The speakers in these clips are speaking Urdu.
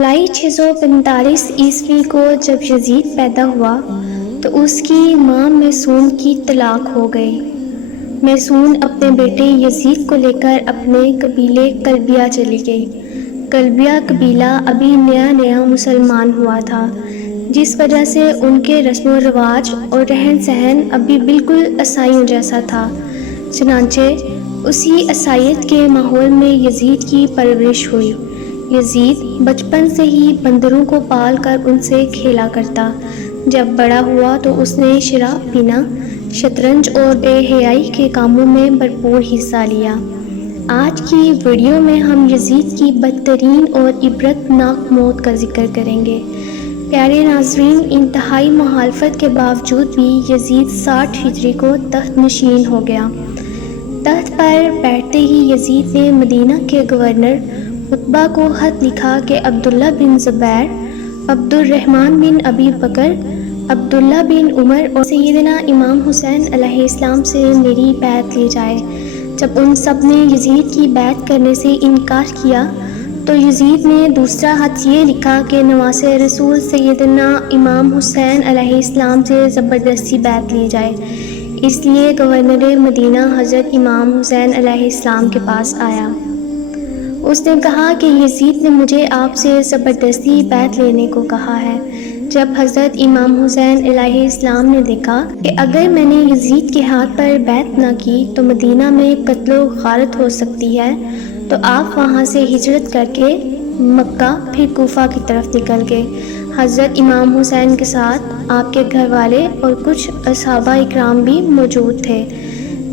جولائی 645 عیسوی کو جب یزید پیدا ہوا تو اس کی ماں میسون کی طلاق ہو گئی۔ میسون اپنے بیٹے یزید کو لے کر اپنے قبیلے کلبیہ چلی گئی۔ کلبیہ قبیلہ ابھی نیا نیا مسلمان ہوا تھا، جس وجہ سے ان کے رسم و رواج اور رہن سہن ابھی بالکل عیسائیوں جیسا تھا۔ چنانچہ اسی عیسائیت کے ماحول میں یزید کی پرورش ہوئی۔ یزید بچپن سے ہی بندروں کو پال کر ان سے کھیلا کرتا۔ جب بڑا ہوا تو اس نے شراب پینا، شطرنج اور بے حیائی کے کاموں میں بھرپور حصہ لیا۔ آج کی ویڈیو میں ہم یزید کی بدترین اور عبرت ناک موت کا ذکر کریں گے۔ پیارے ناظرین، انتہائی مخالفت کے باوجود بھی یزید 60 ہجری کو تخت نشین ہو گیا۔ تخت پر بیٹھتے ہی یزید نے مدینہ کے گورنر عتبہ کو خط لکھا کہ عبداللہ بن زبیر، عبد الرحمن بن ابی بکر، عبداللہ بن عمر اور سیدنا امام حسین علیہ السلام سے میری بیعت لی جائے۔ جب ان سب نے یزید کی بیعت کرنے سے انکار کیا تو یزید نے دوسرا خط یہ لکھا کہ نواسہ رسول سیدنا امام حسین علیہ السلام سے زبردستی بیعت لی جائے۔ اس لیے گورنر مدینہ حضرت امام حسین علیہ السلام کے پاس آیا۔ اس نے کہا کہ یزید نے مجھے آپ سے زبردستی بیعت لینے کو کہا ہے۔ جب حضرت امام حسین علیہ السلام نے دیکھا کہ اگر میں نے یزید کے ہاتھ پر بیعت نہ کی تو مدینہ میں قتل و غارت ہو سکتی ہے، تو آپ وہاں سے ہجرت کر کے مکہ پھر کوفہ کی طرف نکل گئے۔ حضرت امام حسین کے ساتھ آپ کے گھر والے اور کچھ صحابہ اکرام بھی موجود تھے،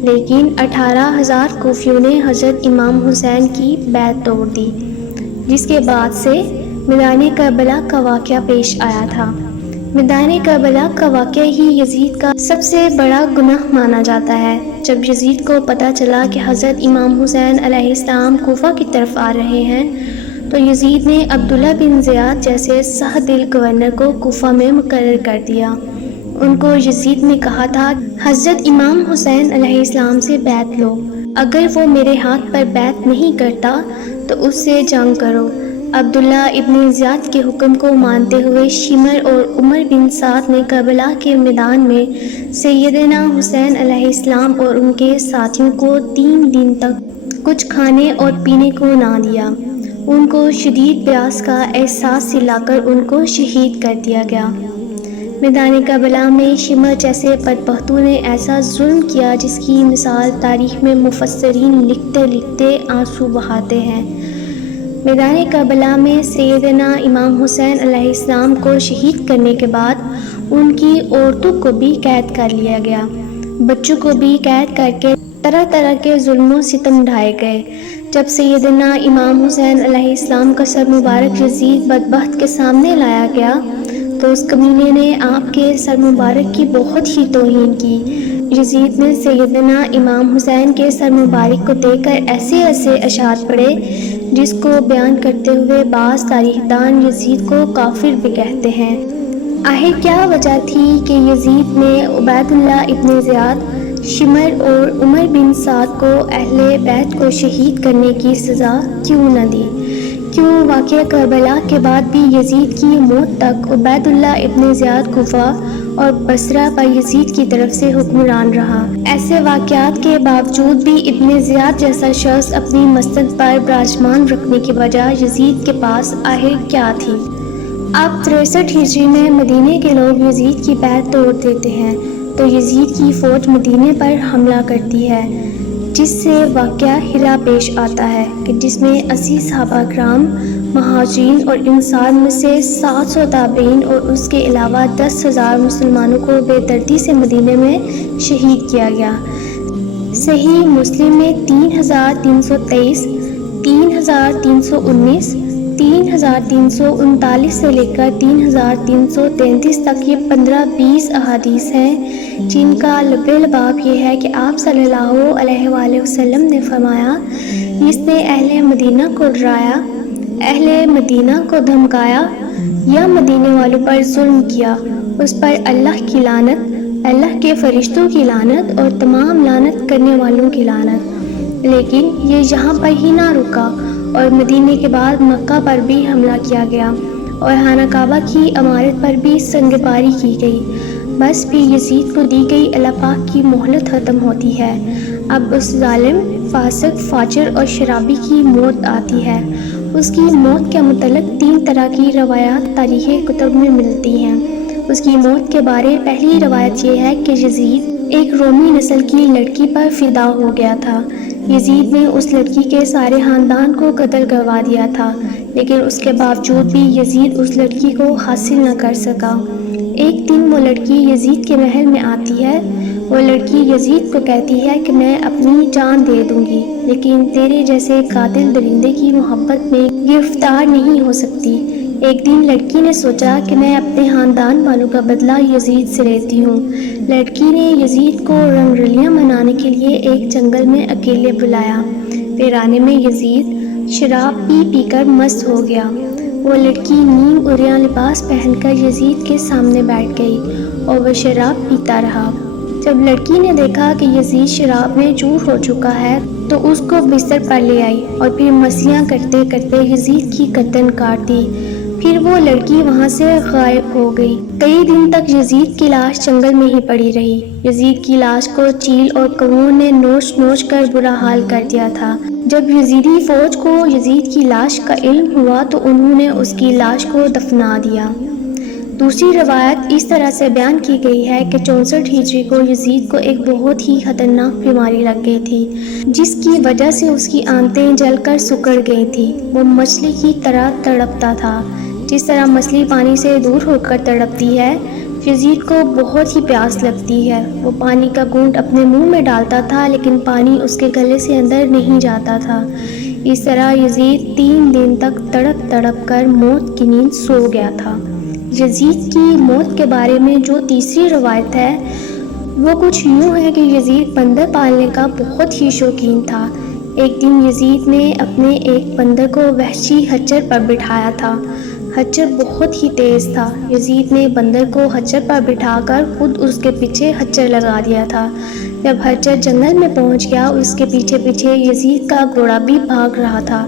لیکن 18,000 کوفیوں نے حضرت امام حسین کی بیعت توڑ دی، جس کے بعد سے میدان کربلا کا واقعہ پیش آیا تھا۔ میدان کربلا کا واقعہ ہی یزید کا سب سے بڑا گناہ مانا جاتا ہے۔ جب یزید کو پتہ چلا کہ حضرت امام حسین علیہ السلام کوفہ کی طرف آ رہے ہیں تو یزید نے عبداللہ بن زیاد جیسے سخت دل گورنر کو کوفہ میں مقرر کر دیا۔ ان کو یزید نے کہا تھا حضرت امام حسین علیہ السلام سے بیعت لو، اگر وہ میرے ہاتھ پر بیعت نہیں کرتا تو اس سے جنگ کرو۔ عبداللہ ابن زیاد کے حکم کو مانتے ہوئے شمر اور عمر بن سعد نے کربلا کے میدان میں سیدنا حسین علیہ السلام اور ان کے ساتھیوں کو 3 دن تک کچھ کھانے اور پینے کو نہ دیا۔ ان کو شدید پیاس کا احساس دلا کر ان کو شہید کر دیا گیا۔ میدان کربلا میں شمر جیسے بدبختوں نے ایسا ظلم کیا جس کی مثال تاریخ میں مفسرین لکھتے لکھتے آنسو بہاتے ہیں۔ میدان کربلا میں سیدنا امام حسین علیہ السلام کو شہید کرنے کے بعد ان کی عورتوں کو بھی قید کر لیا گیا، بچوں کو بھی قید کر کے طرح طرح کے ظلم و ستم ڈھائے گئے۔ جب سیدنا امام حسین علیہ السلام کا سر مبارک یزید بدبخت کے سامنے لایا گیا تو اس قبیلے نے آپ کے سر مبارک کی بہت ہی توہین کی۔ یزید نے سیدنا امام حسین کے سر مبارک کو دیکھ کر ایسے ایسے اشعار پڑھے جس کو بیان کرتے ہوئے بعض تاریخ دان یزید کو کافر بھی کہتے ہیں۔ آخر کیا وجہ تھی کہ یزید نے عبید اللہ ابن زیاد، شمر اور عمر بن سعد کو اہل بیت کو شہید کرنے کی سزا کیوں نہ دی؟ کیوں واقعہ کربلا کے بعد بھی یزید کی موت تک عبید اللہ ابن زیاد کوفہ اور بصرہ پر یزید کی طرف سے حکمران رہا؟ ایسے واقعات کے باوجود بھی ابن زیاد جیسا شخص اپنی مسند پر براجمان رکھنے کی وجہ یزید کے پاس آخر کیا تھی؟ اب 63 ہجری میں مدینے کے لوگ یزید کی بیعت توڑ دیتے ہیں تو یزید کی فوج مدینے پر حملہ کرتی ہے، جس سے واقعہ ہرا پیش آتا ہے کہ جس میں 80 صحابہ کرام، مہاجرین اور انصار میں سے 700 تابعین اور اس کے علاوہ 10,000 مسلمانوں کو بے دردی سے مدینے میں شہید کیا گیا۔ صحیح مسلم میں 3,323، 3,319، 3,339 سے لے کر 3,333 تک یہ 15-20 احادیث ہیں جن کا لب لباب یہ ہے کہ آپ صلی اللہ علیہ وآلہ وسلم نے فرمایا، جس نے اہل مدینہ کو ڈرایا، اہل مدینہ کو دھمکایا یا مدینے والوں پر ظلم کیا، اس پر اللہ کی لعنت، اللہ کے فرشتوں کی لعنت اور تمام لعنت کرنے والوں کی لعنت۔ لیکن یہ یہاں پر ہی نہ رکا اور مدینے کے بعد مکہ پر بھی حملہ کیا گیا اور خانہ کعبہ کی عمارت پر بھی سنگ باری کی گئی۔ بس پھر یزید کو دی گئی اللہ پاک کی مہلت ختم ہوتی ہے۔ اب اس ظالم، فاسق، فاجر اور شرابی کی موت آتی ہے۔ اس کی موت کے متعلق 3 طرح کی روایات تاریخ کتب میں ملتی ہیں۔ اس کی موت کے بارے پہلی روایت یہ ہے کہ یزید ایک رومی نسل کی لڑکی پر فدا ہو گیا تھا۔ یزید نے اس لڑکی کے سارے خاندان کو قتل کروا دیا تھا، لیکن اس کے باوجود بھی یزید اس لڑکی کو حاصل نہ کر سکا۔ ایک دن وہ لڑکی یزید کے محل میں آتی ہے۔ وہ لڑکی یزید کو کہتی ہے کہ میں اپنی جان دے دوں گی، لیکن تیرے جیسے قاتل درندے کی محبت میں گرفتار نہیں ہو سکتی۔ ایک دن لڑکی نے سوچا کہ میں اپنے خاندان والوں کا بدلہ یزید سے لیتی ہوں۔ لڑکی نے یزید کو رنگ رلیاں منانے کے لیے ایک جنگل میں اکیلے بلایا۔ ویرانے میں یزید شراب پی پی کر مست ہو گیا۔ وہ لڑکی نیم عریاں لباس پہن کر یزید کے سامنے بیٹھ گئی اور وہ شراب پیتا رہا۔ جب لڑکی نے دیکھا کہ یزید شراب میں چور ہو چکا ہے تو اس کو بستر پر لے آئی اور پھر مسیاں کرتے کرتے یزید کی گردن کاٹ دی۔ پھر وہ لڑکی وہاں سے غائب ہو گئی۔ کئی دن تک یزید کی لاش جنگل میں ہی پڑی رہی۔ یزید کی لاش کو چیل اور کووں نے نوچ نوچ کر برا حال کر دیا تھا۔ جب یزیدی فوج کو یزید کی لاش کا علم ہوا تو انہوں نے اس کی لاش کو دفنا دیا۔ دوسری روایت اس طرح سے بیان کی گئی ہے کہ 64 ہجری کو یزید کو ایک بہت ہی خطرناک بیماری لگ گئی تھی، جس کی وجہ سے اس کی آنتیں جل کر سکڑ گئی تھیں۔ وہ مچھلی کی طرح تڑپتا تھا، جس طرح مچھلی پانی سے دور ہو کر تڑپتی ہے۔ یزید کو بہت ہی پیاس لگتی ہے۔ وہ پانی کا گھونٹ اپنے منہ میں ڈالتا تھا، لیکن پانی اس کے گلے سے اندر نہیں جاتا تھا۔ اس طرح یزید 3 دن تک تڑپ تڑپ کر موت کی نیند سو گیا تھا۔ یزید کی موت کے بارے میں جو تیسری روایت ہے وہ کچھ یوں ہے کہ یزید بندر پالنے کا بہت ہی شوقین تھا۔ ایک دن یزید نے اپنے ایک بندر کو وحشی خچر پر بٹھایا تھا۔ خچر بہت ہی تیز تھا۔ یزید نے بندر کو خچر پر بٹھا کر خود اس کے پیچھے خچر لگا دیا تھا۔ جب خچر جنگل میں پہنچ گیا، اس کے پیچھے پیچھے یزید کا گھوڑا بھی بھاگ رہا تھا۔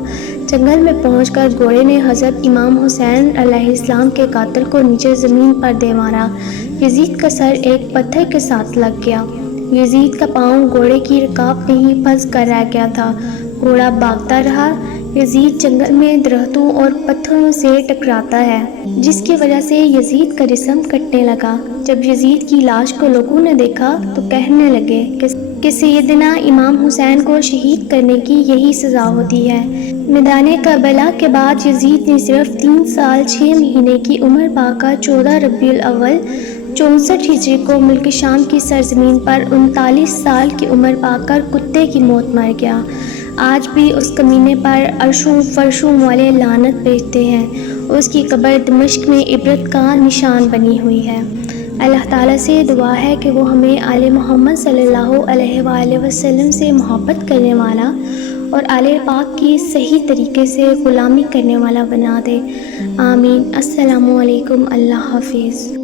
جنگل میں پہنچ کر گھوڑے نے حضرت امام حسین علیہ السلام کے قاتل کو نیچے زمین پر دے مارا۔ یزید کا سر ایک پتھر کے ساتھ لگ گیا۔ یزید کا پاؤں گھوڑے کی رکاب میں ہی پھنس کر رہ گیا تھا۔ گھوڑا بھاگتا رہا۔ یزید جنگل میں درختوں اور پتھروں سے ٹکراتا ہے، جس کی وجہ سے یزید کا جسم کٹنے لگا۔ جب یزید کی لاش کو لوگوں نے دیکھا تو کہنے لگے کہ سیدنا امام حسین کو شہید کرنے کی یہی سزا ہوتی ہے۔ میدان کربلا کے بعد یزید نے صرف 3 سال 6 مہینے کی عمر پا کر 14 ربیع الاول 64 ہجری کو ملک شام کی سرزمین پر 39 سال کی عمر پا کر کتے کی موت مر گیا۔ آج بھی اس کمینے پر عرشوں فرشوں والے لعنت بھیجتے ہیں۔ اس کی قبر دمشق میں عبرت کا نشان بنی ہوئی ہے۔ اللہ تعالیٰ سے دعا ہے کہ وہ ہمیں آل محمد صلی اللہ علیہ وآلہ وسلم سے محبت کرنے والا اور آل پاک کی صحیح طریقے سے غلامی کرنے والا بنا دے۔ آمین۔ السلام علیکم۔ اللہ حافظ۔